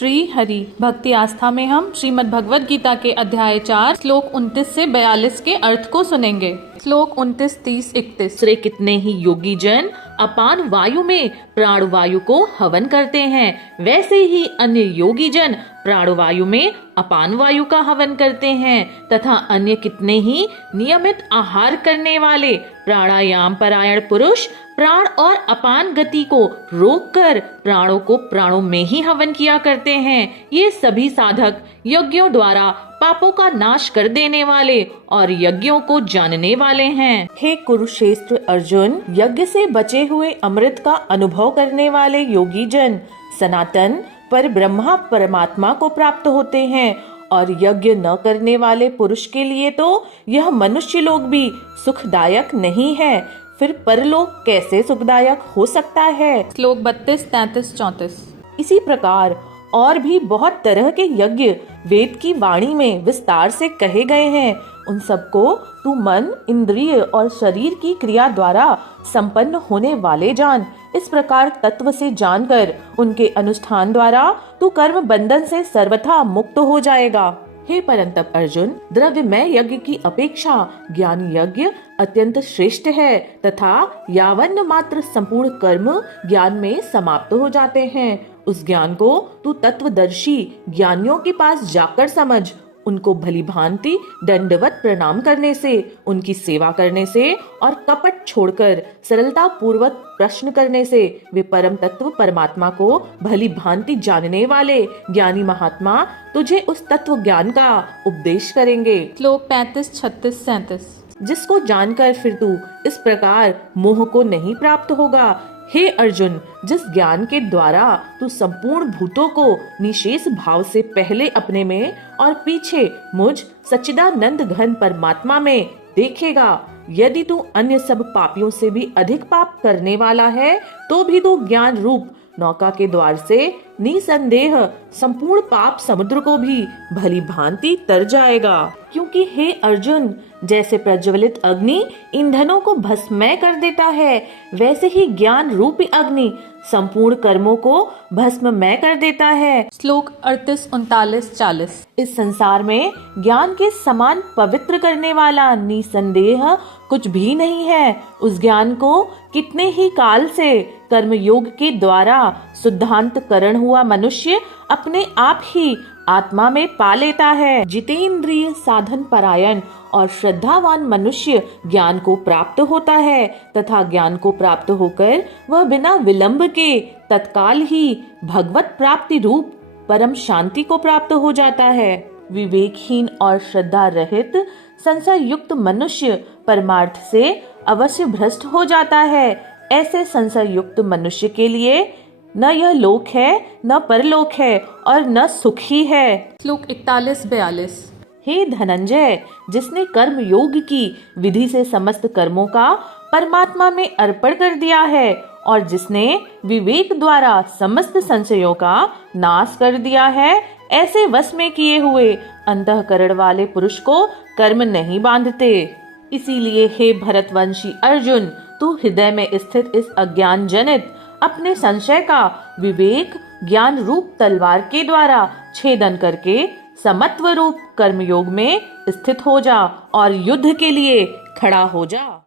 श्री हरि भक्ति आस्था में हम श्रीमद् भगवद गीता के अध्याय 4 श्लोक 29 से 42 के अर्थ को सुनेंगे। श्लोक 29, 30, 31। दूसरे कितने ही योगी जन अपान वायु में प्राण वायु को हवन करते हैं, वैसे ही अन्य योगी जन प्राण वायु में अपान वायु का हवन करते हैं, तथा अन्य कितने ही नियमित आहार करने वाले प्राणायाम परायण पुरुष प्राण और अपान गति को रोककर प्राणों को प्राणों में ही हवन किया करते हैं। ये सभी साधक यज्ञों द्वारा पापों का नाश कर देने वाले और यज्ञों को जानने वाले हैं। हे कुरुक्षेत्र अर्जुन, यज्ञ से बचे हुए अमृत का अनुभव करने वाले योगी जन सनातन पर ब्रह्मा परमात्मा को प्राप्त होते हैं, और यज्ञ न करने वाले पुरुष के लिए तो यह मनुष्य लोक भी सुखदायक नहीं है, फिर परलोक कैसे सुखदायक हो सकता है। श्लोक 32, 33, 34। इसी प्रकार और भी बहुत तरह के यज्ञ वेद की वाणी में विस्तार से कहे गए हैं। उन सबको तू मन, इंद्रिय और शरीर की क्रिया द्वारा संपन्न होने वाले जान। इस प्रकार तत्व से जानकर उनके अनुष्ठान द्वारा तू कर्म बंधन से सर्वथा मुक्त हो जाएगा। हे परंतप अर्जुन, द्रव्यमय यज्ञ की अपेक्षा ज्ञान यज्ञ अत्यंत श्रेष्ठ है, तथा यावन्न मात्र संपूर्ण कर्म ज्ञान में समाप्त हो जाते हैं। उस ज्ञान को तू तत्वदर्शी ज्ञानियों के पास जाकर समझ। उनको भली भांति दंडवत प्रणाम करने से, उनकी सेवा करने से और कपट छोड़कर सरलता पूर्वक प्रश्न करने से वे परम तत्व परमात्मा को भली भांति जानने वाले ज्ञानी महात्मा तुझे उस तत्व ज्ञान का उपदेश करेंगे। श्लोक 35, 36, 37। जिसको जानकर फिर तू इस प्रकार मोह को नहीं प्राप्त होगा। हे अर्जुन, जिस ज्ञान के द्वारा तू संपूर्ण भूतों को निशेष भाव से पहले अपने में और पीछे मुझ सच्चिदानंद घन परमात्मा में देखेगा, यदि तू अन्य सब पापियों से भी अधिक पाप करने वाला है तो भी तू ज्ञान रूप नौका के द्वार से निसंदेह संपूर्ण पाप समुद्र को भी भली भांति तर जाएगा। क्योंकि हे अर्जुन, जैसे प्रज्वलित अग्नि ईंधनों को भस्मय कर देता है, वैसे ही ज्ञान रूपी अग्नि संपूर्ण कर्मों को भस्ममय कर देता है। श्लोक 38, 39, 40। इस संसार में ज्ञान के समान पवित्र करने वाला निसंदेह कुछ भी नहीं है। उस ज्ञान को कितने ही काल से कर्म योग के द्वारा शुद्धांतकरण हुआ मनुष्य अपने आप ही आत्मा में पा लेता है। जितेंद्रिय साधन परायण और श्रद्धावान मनुष्य ज्ञान को प्राप्त होता है, तथा ज्ञान को प्राप्त होकर वह बिना विलंब के तत्काल ही भगवत प्राप्ति रूप परम शांति को प्राप्त हो जाता है। विवेकहीन और श्रद्धा रहित संशय युक्त मनुष्य परमार्थ से अवश्य भ्रष्ट हो जाता है। ऐसे संशय युक्त मनुष्य के लिए न यह लोक है, न परलोक है और न सुख ही है। श्लोक 41, 42। हे धनंजय, जिसने कर्म योग की विधि से समस्त कर्मों का परमात्मा में अर्पण कर दिया है और जिसने विवेक द्वारा समस्त संशयों का नाश कर दिया है, ऐसे वश में किए हुए अंतःकरण वाले पुरुष को कर्म नहीं बांधते। इसीलिए हे भरतवंशी अर्जुन, तू हृदय में स्थित इस अज्ञान जनित अपने संशय का विवेक ज्ञान रूप तलवार के द्वारा छेदन करके समत्व रूप कर्मयोग में स्थित हो जा और युद्ध के लिए खड़ा हो जा।